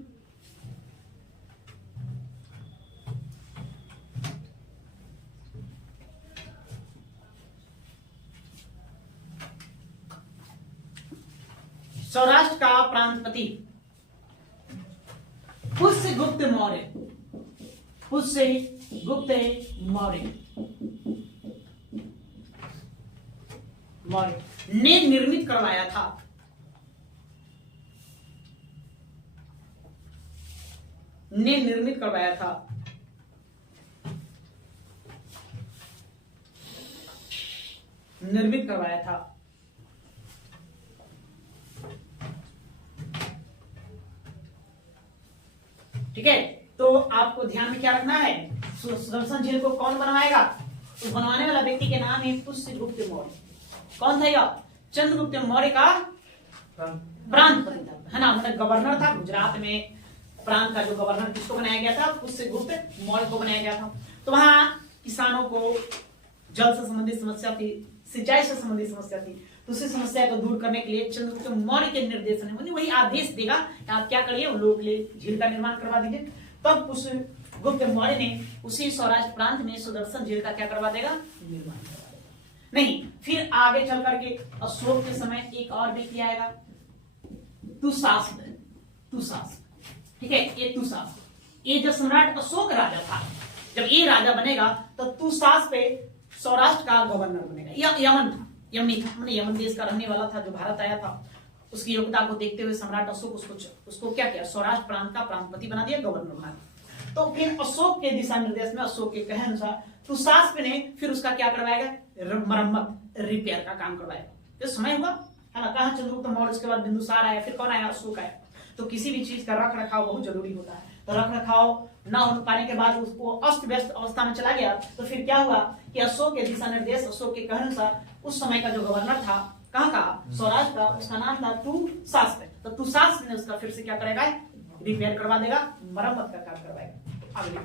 सौराष्ट्र का प्रांतपति पुष्यगुप्त मौर्य ने निर्मित करवाया था। ठीक है? तो आपको ध्यान में क्या रखना है? सुदर्शन झील को कौन बनवाएगा? तो बनवाने वाला व्यक्ति के नाम है पुष्यगुप्त मौर्य। कौन था यह? चंद्रगुप्त मौर्य का प्रांतपति था, है ना? मतलब गवर्नर था गुजरात में। प्रांत का जो गवर्नर किसको बनाया गया था? पुष्यगुप्त मौर्य को बनाया गया था। तो वहां किसानों को जल से संबंधित समस्या थी, सिंचाई से संबंधित समस्या थी। तो उसी समस्या को दूर करने के लिए चंद्रगुप्त मौर्य के निर्देशन में वही आदेश देगा कि आप क्या करिए, उन लोगों के लिए झील का निर्माण करवा दीजिए। तब पुष्यगुप्त मौर्य ने उसी सौराष्ट्र प्रांत में सुदर्शन झील का क्या करवा देगा? निर्माण करवा देगा। नहीं, फिर आगे चल करके अशोक के समय एक और व्यक्ति आएगा, तुषास्प, ठीक है? ये तुषास्प, ये जो सम्राट अशोक राजा था, जब ये राजा बनेगा तो तुषास्प सौराष्ट्र का गवर्नर बनेगा। यमन देश का रहने वाला था, जो भारत आया था। उसकी योग्यता को देखते हुए सम्राट अशोक उसको क्या किया? सौराष्ट्र प्रांत का प्रांतपति बना दिया, गवर्नर बना दिया। तो फिर अशोक के दिशा निर्देश में, अशोक के कहे अनुसार तुषास्प ने फिर उसका क्या करवाएगा? मरम्मत, रिपेयर का काम करवाएगा। जो समय हुआ, है ना? कहा चंद्रगुप्त मौर्य, उसके बाद बिंदुसार आया, फिर कौन आया? अशोक आया। तो किसी भी चीज का रख रखाव बहुत जरूरी होता है। तो रख रखाव न हो पाने के बाद उसको अस्त व्यस्त अवस्था में चला गया। तो फिर क्या हुआ कि अशोक के दिशा निर्देश, अशोक के कहने अनुसार उस समय का जो गवर्नर था, कहाँ का? सौराष्ट्र का, उसका नाम था तुषास्प। तो तुषार ने उसका फिर से क्या करेगा, रिपेयर करवा देगा, मरम्मत का काम करवाएगा। अगले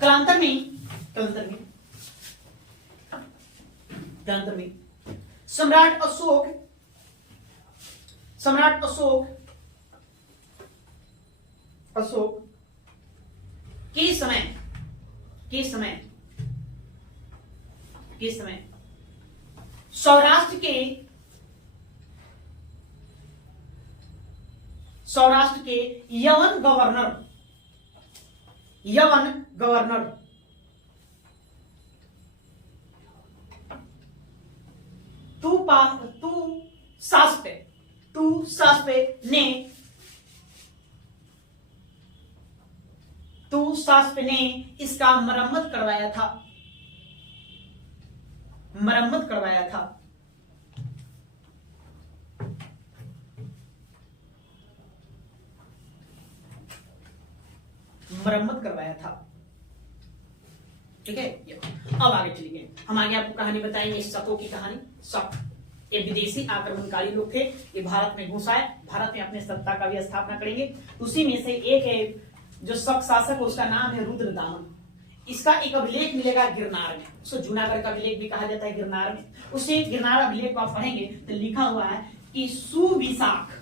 कालांतर में सम्राट अशोक के समय सौराष्ट्र के यवन गवर्नर तू सास्पे ने इसका मरम्मत करवाया था। मरम्मत करवाया था। ठीक है, अब आगे चलिए, हम आगे आपको कहानी बताएंगे शकों की कहानी। शक ये विदेशी आक्रमणकारी लोग थे, ये भारत में घुस आए, भारत में अपने सत्ता का भी स्थापना करेंगे। उसी में से एक है जो शक शासक, उसका नाम है रुद्रदामन। इसका एक अभिलेख मिलेगा गिरनार में, उसको जूनागढ़ का अभिलेख भी कहा जाता है गिरनार में। उसे गिरनार अभिलेख को आप पढ़ेंगे तो लिखा हुआ है कि सुविशाख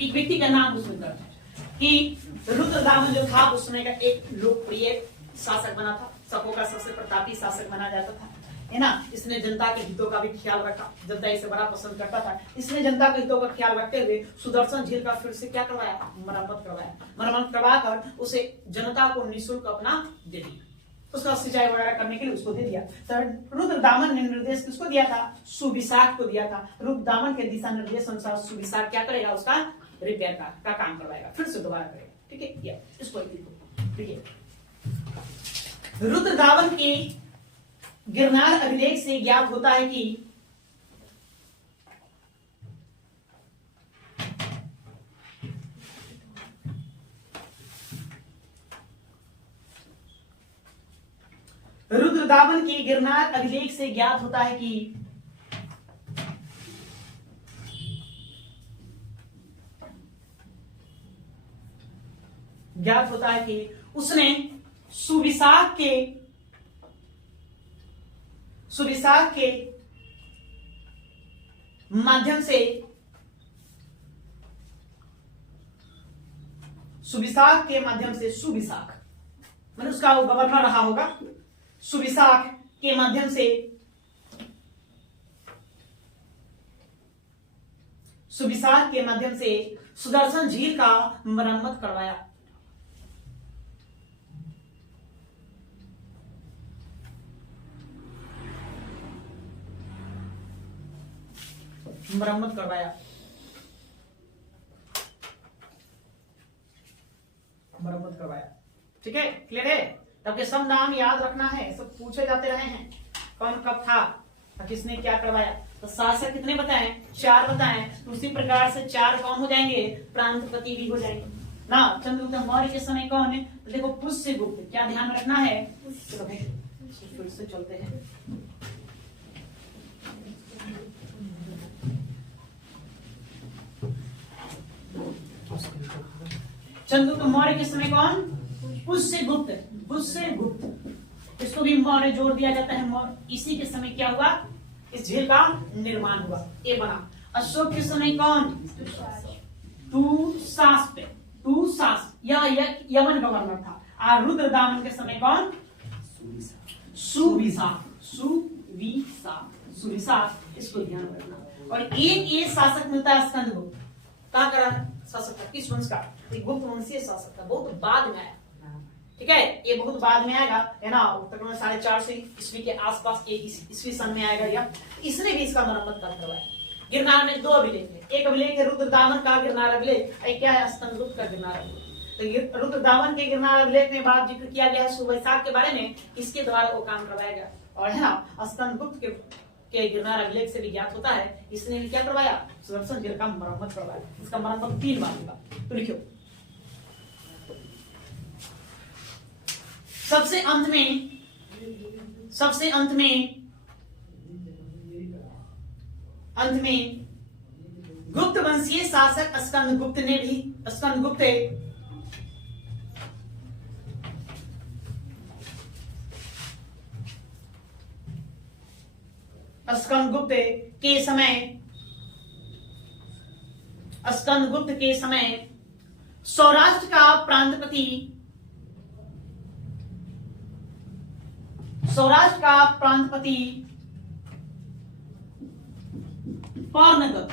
एक व्यक्ति का नाम उसमें दर्ज है कि रुद्रदामन जो था उस समय का एक लोकप्रिय शासक बना था, शकों का सबसे प्रतापी शासक माना जाता था, है ना। इसने जनता के हितों का भी ख्याल रखा, जनता इसे बड़ा पसंद करता था। इसने जनता के हितों का ख्याल रखते हुए सुदर्शन झील का फिर से क्या करवाया, मरम्मत करवाकर उसे जनता को निःशुल्क अपना दे दिया, उसका सिंचाई वगैरह करने के लिए उसको दे दिया। तो रुद्रदामन ने निर्देश किसको दिया था, सुविशाख को दिया था। रुद्रदामन के दिशा निर्देश अनुसार सुविशाख क्या करेगा, उसका रिपेयर का काम करवाएगा, फिर से दोबारा करेगा। ठीक है, इसको ठीक है। रुद्रदामन की गिरनार अभिलेख से ज्ञात होता है कि रुद्रदामन की गिरनार अभिलेख से ज्ञात होता है कि उसने सुविशाख के माध्यम से सुविशाख मैंने उसका वो गवर्नर रहा होगा, सुविशाख के माध्यम से सुदर्शन झील का मरम्मत करवाया। ठीक है, क्लियर है। तब के सब नाम याद रखना है, सब पूछे जाते रहे हैं, कौन कब था, किसने क्या करवाया। तो शासक कितने बताएं, 4 बताएं। उसी प्रकार से 4 कौन हो जाएंगे, प्रांतपति भी हो जाएंगे ना। चंद्रगुप्त मौर्य के समय कौन है, तो देखो पुष्यगुप्त, क्या ध्यान रखना है। चलो भाई फिर से चलते हैं। चंद्रगुप्त मौर्य के समय कौन, पुष्यगुप्त, इसको भी मौर्य जोड़ दिया जाता है। इसी के समय क्या हुआ, इस झील का निर्माण हुआ, ये बना। अशोक के समय कौन, तुषार, यह यमन गवर्नर था। और रुद्रदामन के समय कौन, सुविशाख, इसको ध्यान रखना। और एक शासक मिलता है स्कंदगुप्त, कहाँ का शासक था, किस वंश का, गुप्त वंशीय शासक था, बहुत बाद में आया। ठीक है, ये बहुत बाद में आएगा, है ना, तकरीबन 450 ईस्वी के आसपास, ईस्वी सन में आएगा यह। इसने भी इसका मरम्मत काम करवाया। गिरनार में 2 अभिलेख है, एक अभिलेख है रुद्रदामन का गिरनार अभिलेख, क्या है, स्कंदगुप्त का गिरनार अभिलेख। तो रुद्रदामन के गिरनार अभिलेख में बात जिक्र किया गया है सुविशाख के बारे में, इसके द्वारा वो काम करवाया गया। और है ना, स्कंदगुप्त के गिरनार अभिलेख से भी ज्ञात होता है, इसने भी क्या करवाया, सुदर्शन झील का मरम्मत करवाया। इसका मरम्मत 3 बार होगा, तो लिखियो। सबसे अंत में अंत में गुप्त वंशीय शासक स्कंदगुप्त स्कंदगुप्त के समय सौराष्ट्र का प्रांतपति पर्णगत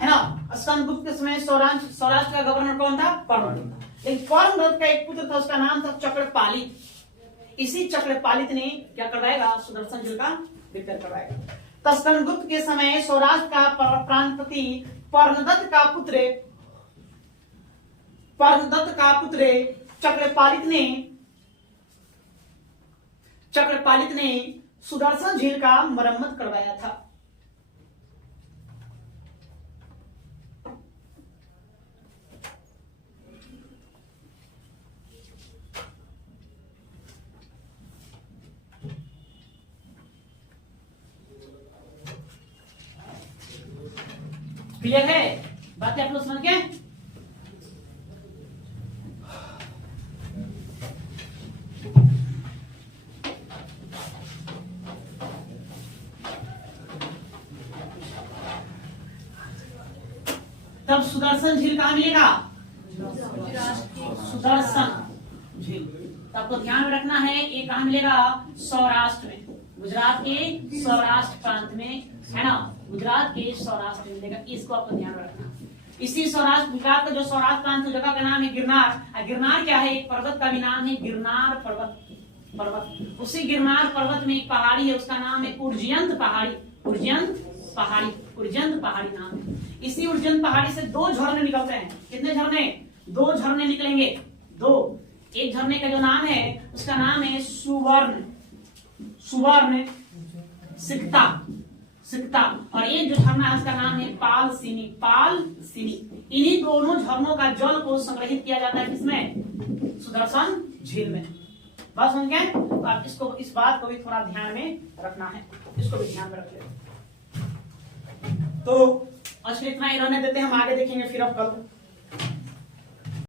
है ना। स्कंदगुप्त के समय सौराष्ट्र का गवर्नर कौन था? पर्णगत। लेकिन पर्णगत का एक पुत्र था, उसका नाम था चक्रपालित। इसी चक्रपालित ने क्या करवाएगा? सुदर्शन झील का रिपेयर करवाएगा। तो स्कंदगुप्त के समय सौराष्ट्र का प्रांतपति पर्णदत्त का पुत्र चक्रपालित ने सुदर्शन झील का मरम्मत करवाया था। क्लियर है? बात आप लोग समझ गए? तब सुदर्शन झील कहां मिलेगा? सुदर्शन झील। तो आपको ध्यान में रखना है, ये कहां मिलेगा? सौराष्ट्र में, गुजरात के सौराष्ट्र प्रांत में, है ना। गुजरात के सौराष्ट्र में मिलेगा, इसको आपको ध्यान में रखना। इसी सौराष्ट्र, गुजरात का जो सौराष्ट्र प्रांत जगह का नाम है गिरनार। गिरनार क्या है? एक पर्वत का भी नाम है गिरनार पर्वत। उसी गिरनार पर्वत में एक पहाड़ी है, उसका नाम है उज्जैन पहाड़ी। उज्जैन पहाड़ी नाम है। इसी उज्जैन पहाड़ी से दो झरने निकलते हैं। कितने झरने? दो झरने निकलेंगे, दो। एक झरने का जो नाम है उसका नाम है सुवर्ण सिकता, और एक जो झरना है उसका नाम है पालसिनी। इन्हीं दोनों झरनों का जल को संग्रहित किया जाता है किसमें? सुदर्शन झील में। बात समझ गए? तो आप इस बात को भी थोड़ा ध्यान में रखना है, इसको भी ध्यान में रख लेते। तो आज इतना ही रहने देते हैं, हम आगे देखेंगे फिर अब कल।